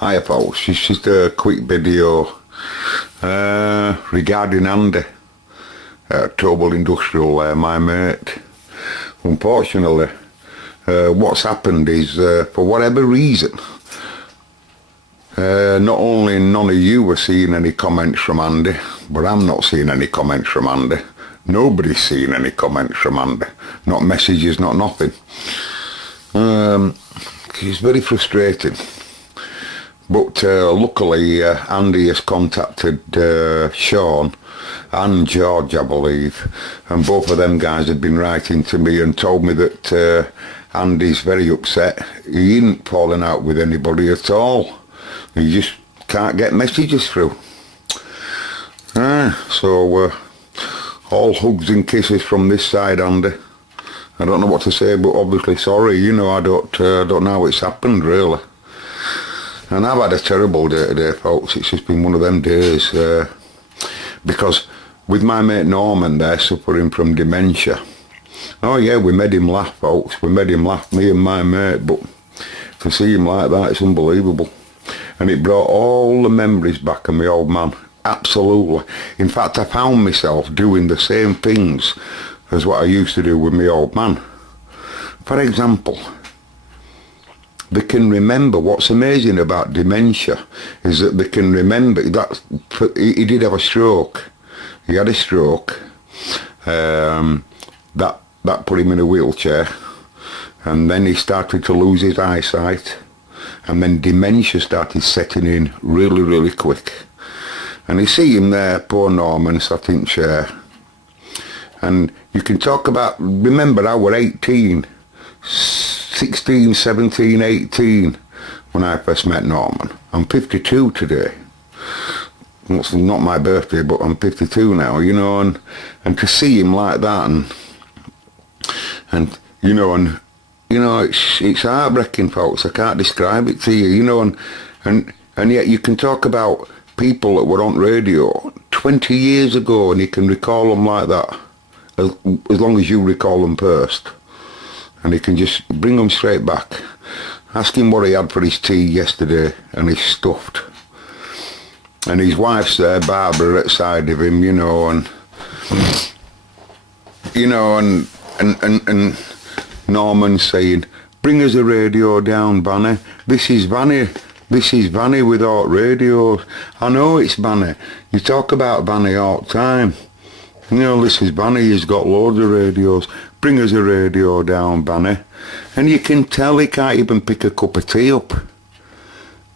Hiya folks, it's just a quick video regarding Andy at Tobel Industrial, my mate. Unfortunately, what's happened is, for whatever reason, not only none of you are seeing any comments from Andy, but I'm not seeing any comments from Andy. Nobody's seeing any comments from Andy. Not messages, not nothing. It's very frustrating. But luckily Andy has contacted Sean and George, I believe, and both of them guys have been writing to me and told me that Andy's very upset. He ain't falling out with anybody at all. He just can't get messages through. So all hugs and kisses from this side, Andy. I don't know what to say, but obviously sorry. You know, I don't know how it's happened really. And I've had a terrible day today, folks. It's just been one of them days. Because with my mate Norman, they're suffering from dementia. Oh yeah, we made him laugh, folks. We made him laugh, me and my mate. But to see him like that, it's unbelievable. And it brought all the memories back of my old man. Absolutely. In fact, I found myself doing the same things as what I used to do with my old man. For example, they can remember. What's amazing about dementia is that they can remember that he did have a stroke. He had a stroke. That put him in a wheelchair, and then he started to lose his eyesight, and then dementia started setting in really, really quick. And you see him there, poor Norman, sat in chair. And you can talk about, remember I was 18. 16, 17, 18 when I first met Norman. I'm 52 today. It's not my birthday, but I'm 52 now, you know, and to see him like that and it's heartbreaking, folks. I can't describe it to you, you know, and yet you can talk about people that were on radio 20 years ago and you can recall them like that, as long as you recall them first. And he can just bring them straight back. Ask him what he had for his tea yesterday, and he's stuffed. And his wife's there, Barbara, at side of him, you know, and Norman saying, "Bring us a radio down, Vanny. This is Vanny without radios. I know it's Vanny. You talk about Vanny all the time. You know, this is Vanny, he's got loads of radios. Bring us a radio down, Vanny." And you can tell he can't even pick a cup of tea up.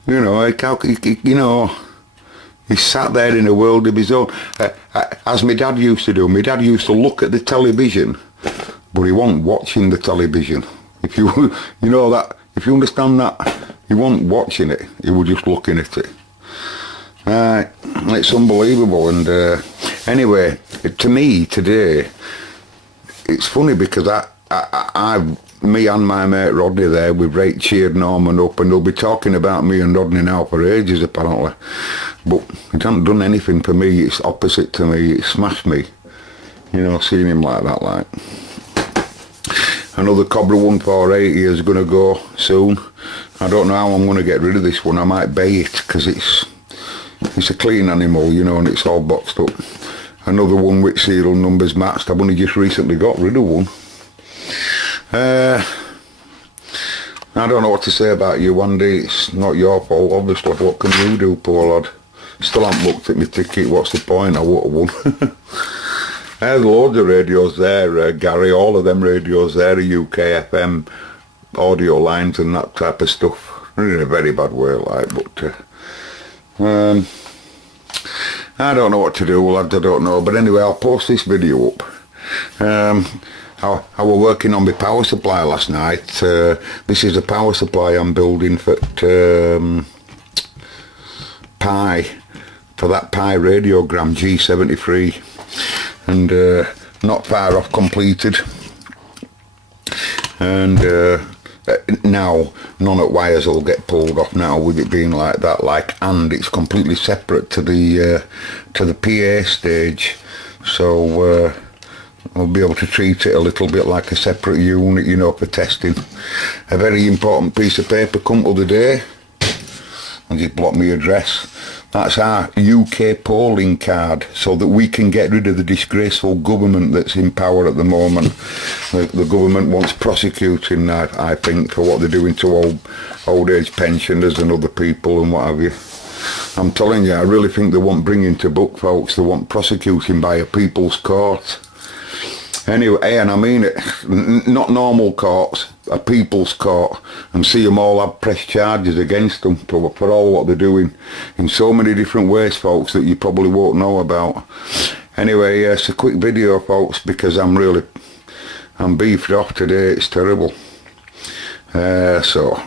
You know, he's sat there in a world of his own. As my dad used to do. My dad used to look at the television, but he wasn't watching the television. If you know that, if you understand that, he wasn't watching it, he was just looking at it. It's unbelievable. And anyway, to me today, it's funny because me and my mate Rodney there, we've cheered Norman up, and they'll be talking about me and Rodney now for ages apparently. But it hasn't done anything for me. It's opposite to me. It smashed me, you know, seeing him like that. Like another Cobra 148 is going to go soon. I don't know how I'm going to get rid of this one. I might bay it because it's a clean animal, you know, and it's all boxed up. Another one with serial numbers matched. I've only just recently got rid of one. I don't know what to say about you, Andy. It's not your fault, obviously. What can you do, poor lad? Still haven't looked at my ticket. What's the point? I would have won. There's loads of radios there, Gary. All of them radios there are UK FM audio lines and that type of stuff. In a very bad way, like, but I don't know what to do, lads, I don't know. But anyway, I'll post this video up. I was working on my power supply last night. This is a power supply I'm building for Pi, for that Pi radiogram G73. And not far off completed. And now none of the wires will get pulled off now with it being like that, and it's completely separate to the PA stage, so I'll be able to treat it a little bit like a separate unit, you know, for testing. A very important piece of paper come to the day. and just block my address. That's our UK polling card, so that we can get rid of the disgraceful government that's in power at the moment. The government wants prosecuting, I think, for what they're doing to old age pensioners and other people and what have you. I'm telling you, I really think they want bringing to book, folks. They want prosecuting by a people's court. Anyway, and I mean it, not normal courts, a people's court, and see them all have press charges against them for all what they're doing in so many different ways, folks, that you probably won't know about. Anyway, it's a quick video, folks, because I'm beefed off today. It's terrible. So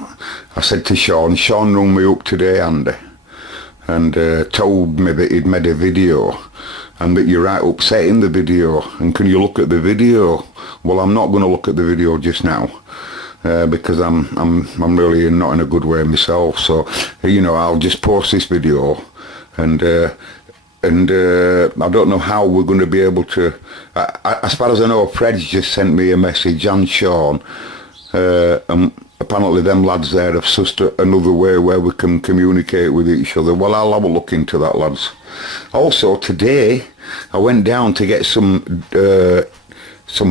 I said to Sean rung me up today, Andy, and told me that he'd made a video and that you're right upset in the video, and can you look at the video? Well, I'm not going to look at the video just now, because I'm really not in a good way myself. So, you know, I'll just post this video, and I don't know how we're going to be able to. As far as I know, Fred's just sent me a message, and Sean, and apparently them lads there have sussed another way where we can communicate with each other. Well, I'll have a look into that, lads. Also, today I went down to get some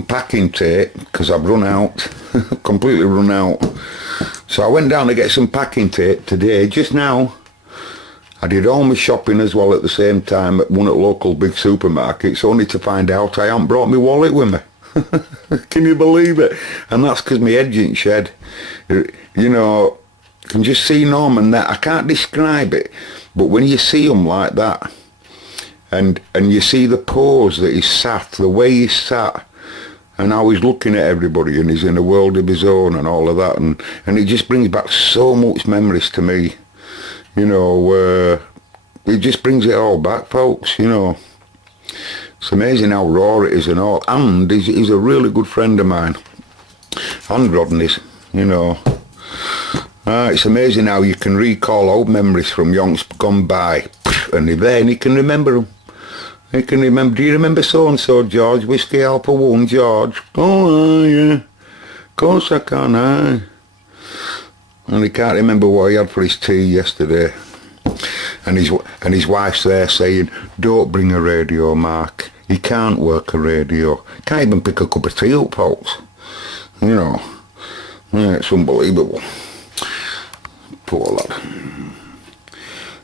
packing tape, because I've run out, completely run out. So I went down to get some packing tape today, just now. I did all my shopping as well at the same time at one of the local big supermarkets, only to find out I haven't brought my wallet with me. Can you believe it? And that's because my head ain't shed. You know, you can just see Norman there. I can't describe it, but when you see him like that, and you see the pose that he's sat, the way he's sat, and how he's looking at everybody, and he's in a world of his own and all of that, and it just brings back so much memories to me. You know, it just brings it all back, folks, you know. It's amazing how raw it is and all. And he's a really good friend of mine. And Rodney's, you know. It's amazing how you can recall old memories from yonks gone by. And they're there and you can remember them. You can remember, do you remember so-and-so, George? Whiskey Alpha 1, George? Oh, yeah. Of course I can, aye. And he can't remember what he had for his tea yesterday. And his wife's there saying, don't bring a radio, Mark. He can't work a radio. Can't even pick a cup of tea up, folks. You know. Yeah, it's unbelievable. Poor lad.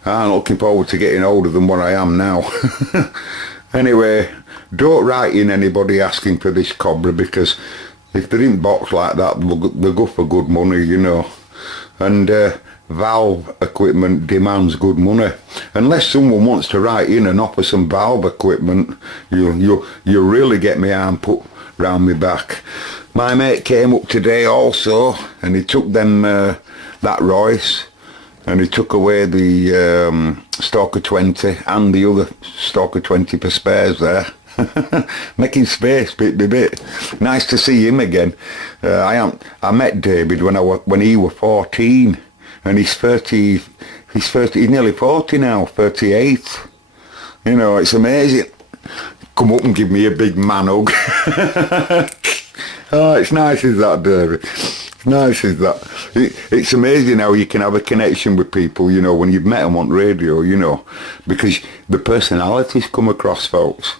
I'm looking forward to getting older than what I am now. Anyway, don't write in anybody asking for this Cobra, because if they're in box like that, they'll go for good money, you know. And valve equipment demands good money. Unless someone wants to write in and offer some valve equipment, you'll really get my arm put round my back. My mate came up today also, and he took them that Royce, and he took away the Stalker 20 and the other Stalker 20 for spares there. Making space bit by bit. Nice to see him again. I met David when he was 14, and he's nearly 40 now, 38. You know, it's amazing. Come up and give me a big man hug. Oh, it's nice as that, David. It's nice as that. It's amazing how you can have a connection with people, you know, when you've met them on radio, you know, because the personalities come across, folks.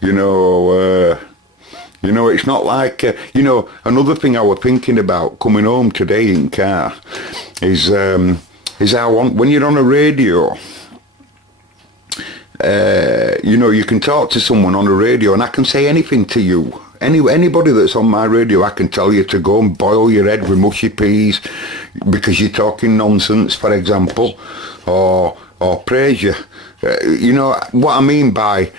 You know, it's not like, you know, another thing I was thinking about coming home today in car is how when you're on a radio, you know, you can talk to someone on a radio and I can say anything to you. Anybody that's on my radio, I can tell you to go and boil your head with mushy peas because you're talking nonsense, for example, or praise you. You know, what I mean by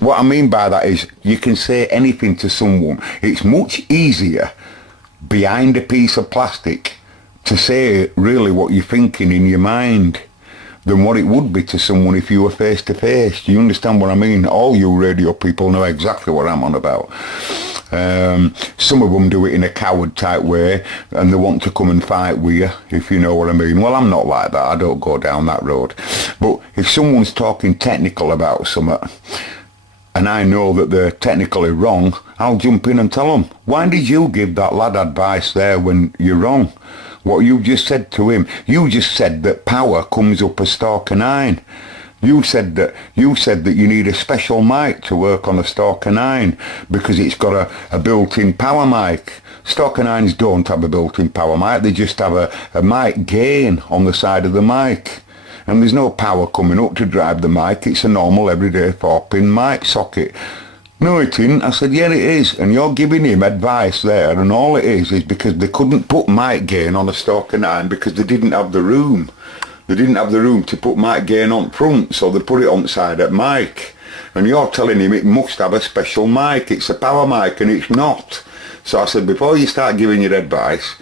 that is you can say anything to someone. It's much easier behind a piece of plastic to say really what you're thinking in your mind than what it would be to someone if you were face to face. Do you understand what I mean? All you radio people know exactly what I'm on about. Some of them do it in a coward type way and they want to come and fight with you, if you know what I mean. Well, I'm not like that. I don't go down that road. But if someone's talking technical about something and I know that they're technically wrong, I'll jump in and tell them, why did you give that lad advice there when you're wrong? what you just said to him. You just said that power comes up a Stalker 9. You said that you need a special mic to work on a Stalker 9 because it's got a built-in power mic. Stalker 9s don't have a built-in power mic, they just have a mic gain on the side of the mic. And there's no power coming up to drive the mic, it's a normal everyday 4-pin mic socket. No, it isn't. I said, yeah, it is. And you're giving him advice there, and all it is because they couldn't put mic gain on a Stalker 9 because they didn't have the room. They didn't have the room to put mic gain on front, so they put it on the side at mic. And you're telling him it must have a special mic. It's a power mic, and it's not. So I said, before you start giving your advice,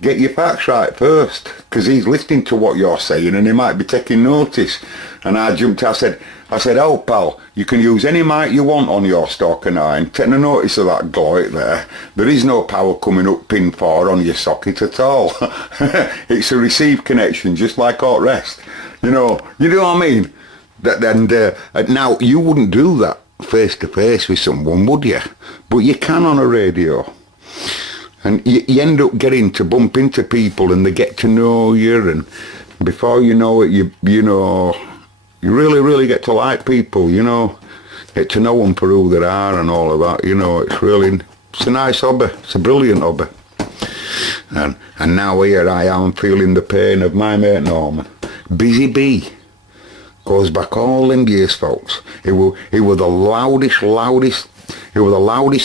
get your facts right first, because he's listening to what you're saying and he might be taking notice. And I jumped, I said, oh pal, you can use any mic you want on your Stalker 9. Take no notice of that gloit there. There is no power coming up pin 4 on your socket at all. It's a receive connection, just like all rest. You know what I mean? Now, you wouldn't do that face to face with someone, would you? But you can on a radio. And you end up getting to bump into people and they get to know you, and before you know it, you really, really get to like people, get to know them for who they are and all of that, it's a nice hobby, it's a brilliant hobby. And now here I am feeling the pain of my mate Norman. Busy Bee goes back all them years, folks. He was the loudest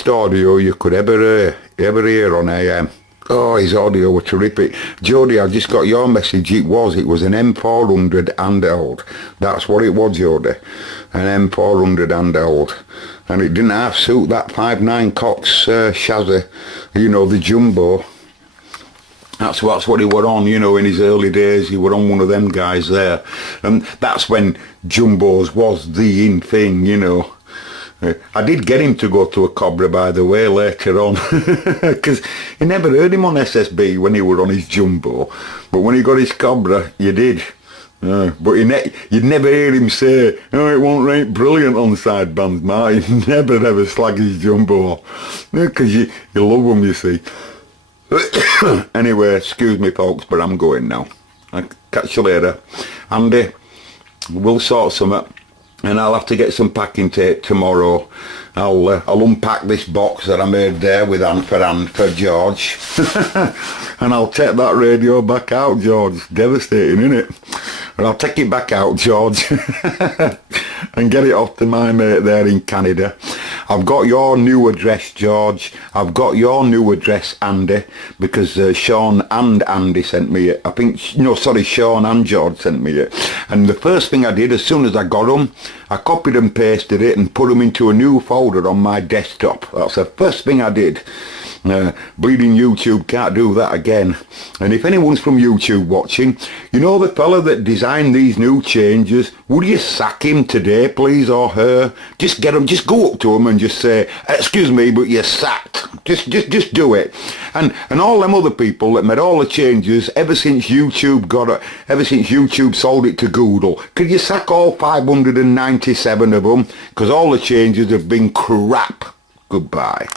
audio you could ever hear on AM. Oh, his audio was terrific. Jody, I just got your message. It was an M400 handheld. That's what it was, Jody. An M400 handheld. And it didn't half suit that 5.9 Cox chassis, the jumbo. That's what he were on, in his early days. He were on one of them guys there. And that's when jumbos was the in thing, I did get him to go to a Cobra, by the way, later on, because you never heard him on SSB when he were on his jumbo, but when he got his Cobra, you did. But you'd never hear him say, oh, it won't rate brilliant on sidebands, man. You'd never ever slag his jumbo, because you love him, you see. Anyway, excuse me, folks, but I'm going now. I'll catch you later. Andy, we'll sort some up. And I'll have to get some packing tape tomorrow. I'll unpack this box that I made there with hand for George. And I'll take that radio back out, George. Devastating, isn't it? But I'll take it back out, George. And get it off to my mate there in Canada. I've got your new address, George. I've got your new address, Andy, because Sean and Andy sent me it. Sean and George sent me it. And the first thing I did, as soon as I got them, I copied and pasted it and put them into a new folder on my desktop. That's the first thing I did. Bleeding YouTube can't do that again. And if anyone's from YouTube watching, the fella that designed these new changes, would you sack him today, please, or her? Just go up to him and just say, excuse me, but you're sacked. Just do it. And all them other people that made all the changes ever since YouTube sold it to Google, could you sack all 597 of them? Because all the changes have been crap. Goodbye.